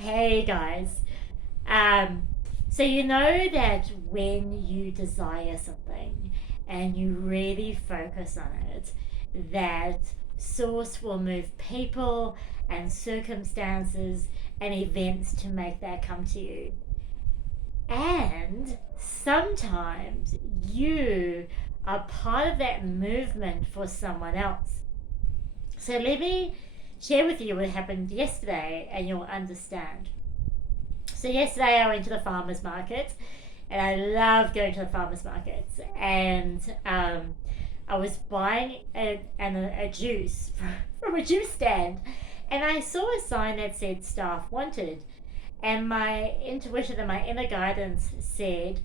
Hey guys. Um, so you know that when you desire something and you really focus on it, that source will move people and circumstances and events to make that come to you. And sometimes you are part of that movement for someone else. So let me share with you what happened yesterday and you'll understand. So yesterday I went to the farmers market, and I love going to the farmers markets. And I was buying a juice from a juice stand, and I saw a sign that said "staff wanted," and my intuition and my inner guidance said,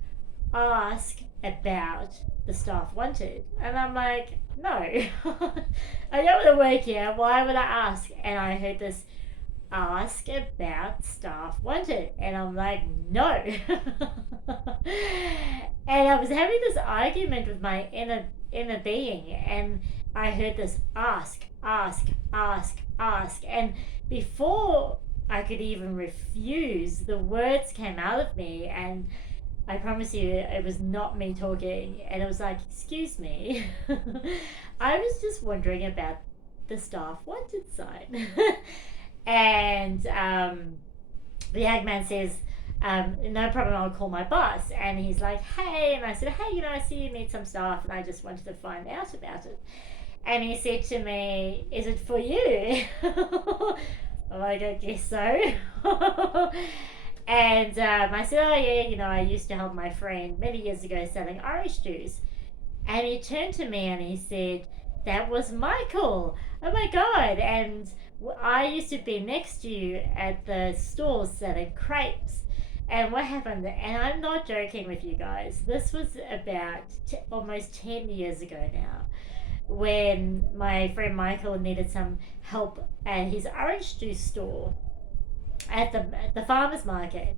"Ask about the staff wanted." And I'm like, no, I don't want to work here. Why would I ask? And I heard this, ask about staff wanted, and I'm like, no. And I was having this argument with my inner being, and I heard this, ask, ask, ask, ask, and before I could even refuse, the words came out of me, and I promise you it was not me talking, and it was like, excuse me. I was just wondering about the staff wanted sign. And the Eggman says, no problem, I'll call my boss. And he's like, hey. And I said, hey, I see you need some staff, and I just wanted to find out about it. And he said to me, is it for you? I'm like, I guess so. And I said, oh, yeah, I used to help my friend many years ago selling orange juice. And he turned to me and he said, that was Michael. Oh my God. And I used to be next to you at the stores selling crepes. And what happened, and I'm not joking with you guys, this was about almost 10 years ago now, when my friend Michael needed some help at his orange juice store at the farmer's market.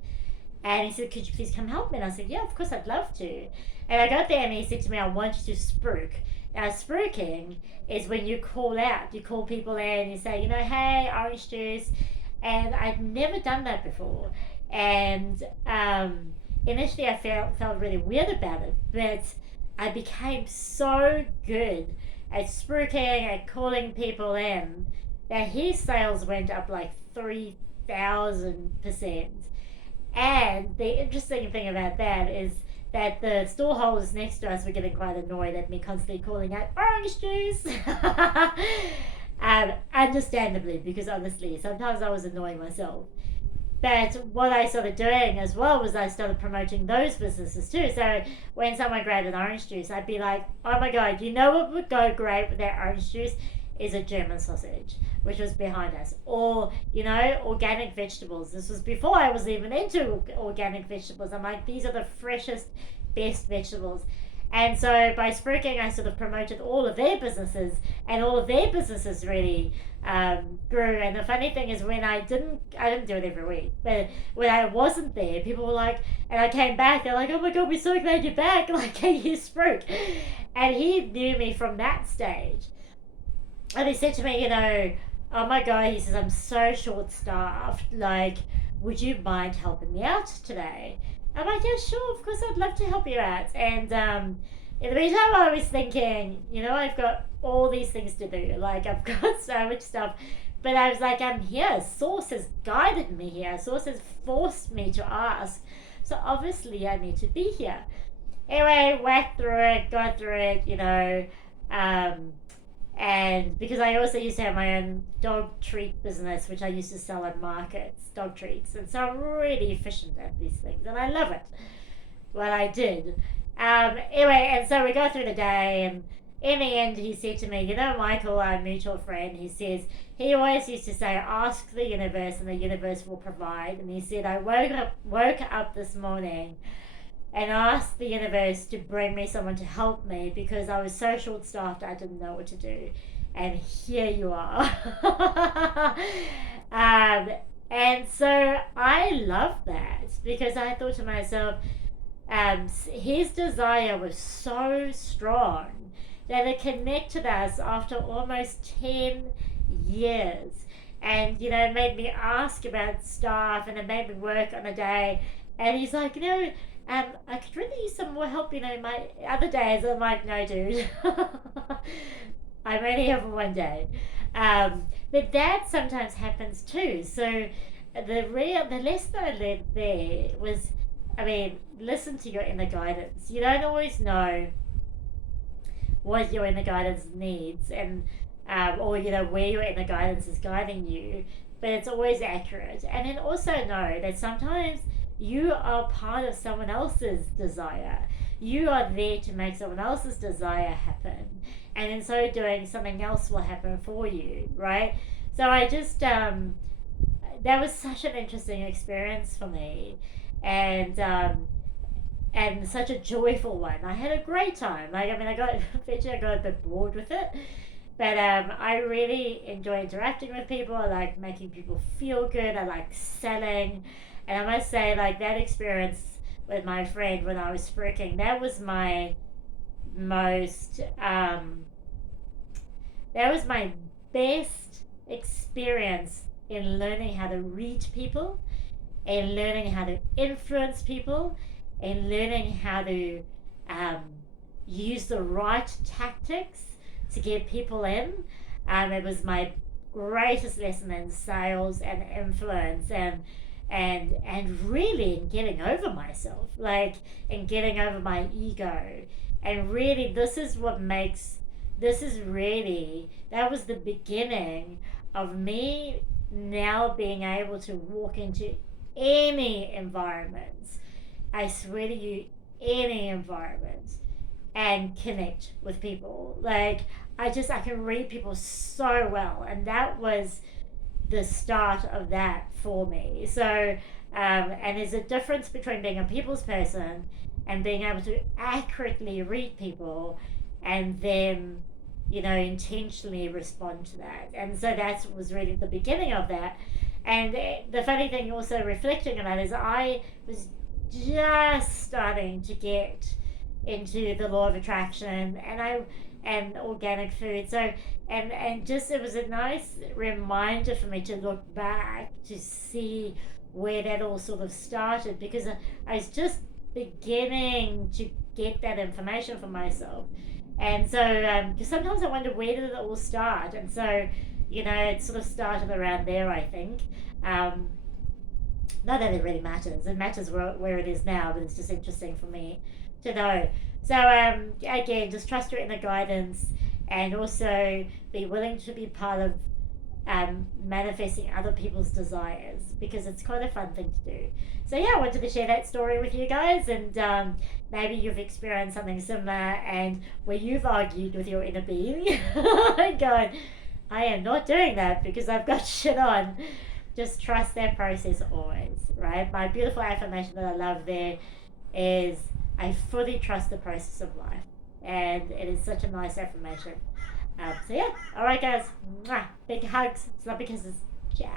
And he said, could you please come help me? And I said, yeah, of course, I'd love to. And I got there and he said to me, I want you to spruik. Now, spruiking is when you call out, you call people in, you say, hey, orange juice. And I'd never done that before. And initially I felt really weird about it, but I became so good at spruiking, at calling people in, that his sales went up like 3,000%. And the interesting thing about that is that the storeholders next to us were getting quite annoyed at me constantly calling out orange juice. Understandably, because honestly, sometimes I was annoying myself. But what I started doing as well was I started promoting those businesses too. So when someone grabbed an orange juice, I'd be like, oh my God, you know what would go great with that orange juice? Is a German sausage, which was behind us. Or, organic vegetables. This was before I was even into organic vegetables. I'm like, these are the freshest, best vegetables. And so by spruiking, I sort of promoted all of their businesses, and all of their businesses really grew. And the funny thing is, when I didn't do it every week, but when I wasn't there, people were like, and I came back, they're like, oh my God, we're so glad you're back. Like, can you spruik? And he knew me from that stage. And he said to me, oh my God, he says, I'm so short staffed. Like, would you mind helping me out today? I'm like, yeah, sure, of course, I'd love to help you out. And in the meantime, I was thinking, I've got all these things to do. Like, I've got so much stuff. But I was like, I'm here. Source has guided me here. Source has forced me to ask. So obviously, I need to be here. Anyway, whacked through it, got through it, and because I also used to have my own dog treat business, which I used to sell at markets, dog treats, and so I'm really efficient at these things, and I love it. What I did. Anyway, and so we go through the day, and in the end, he said to me, Michael, our mutual friend, he says, he always used to say, ask the universe, and the universe will provide. And he said, I woke up this morning and asked the universe to bring me someone to help me because I was so short staffed I didn't know what to do. And here you are. And so I love that because I thought to myself, his desire was so strong that it connected us after almost 10 years. and made me ask about stuff, and it made me work on a day. And he's like, I could really use some more help, my other days. I'm like, no, dude. I'm only here for one day. But that sometimes happens too. So the lesson I learned there was, I mean, listen to your inner guidance. You don't always know what your inner guidance needs, and or where your inner guidance is guiding you, but it's always accurate. And then also know that sometimes you are part of someone else's desire. You are there to make someone else's desire happen, and in so doing, something else will happen for you, right? So I just that was such an interesting experience for me, and such a joyful one. I had a great time. Like, I mean, eventually I got a bit bored with it, but I really enjoy interacting with people. I like making people feel good. I like selling, and I must say, like, that experience with my friend when I was freaking, that was my most that was my best experience in learning how to read people, and learning how to influence people, and learning how to um, use the right tactics to get people in. It was my greatest lesson in sales and influence, and really in getting over myself, like in getting over my ego. And really, this is really, that was the beginning of me now being able to walk into any environment. I swear to you, any environment, and connect with people. Like, I can read people so well, and that was the start of that for me. So, and there's a difference between being a people's person and being able to accurately read people, and then intentionally respond to that. And so that was really the beginning of that. And the funny thing, also reflecting on that, is I was just starting to get into the law of attraction, and organic food. So, and just, it was a nice reminder for me to look back to see where that all sort of started, because I was just beginning to get that information for myself. And so, because sometimes I wonder, where did it all start? And so, it sort of started around there, I think. Um, Not that it really matters. It matters where it is now, but it's just interesting for me to know. So, again, just trust your inner guidance, and also be willing to be part of manifesting other people's desires, because it's quite a fun thing to do. So, yeah, I wanted to share that story with you guys, and maybe you've experienced something similar, and where you've argued with your inner being and going, I am not doing that because I've got shit on. Just trust that process always, right? My beautiful affirmation that I love there is, I fully trust the process of life. And it is such a nice affirmation. So, yeah. All right, guys. Mwah. Big hugs. Sloppy kisses. Ciao.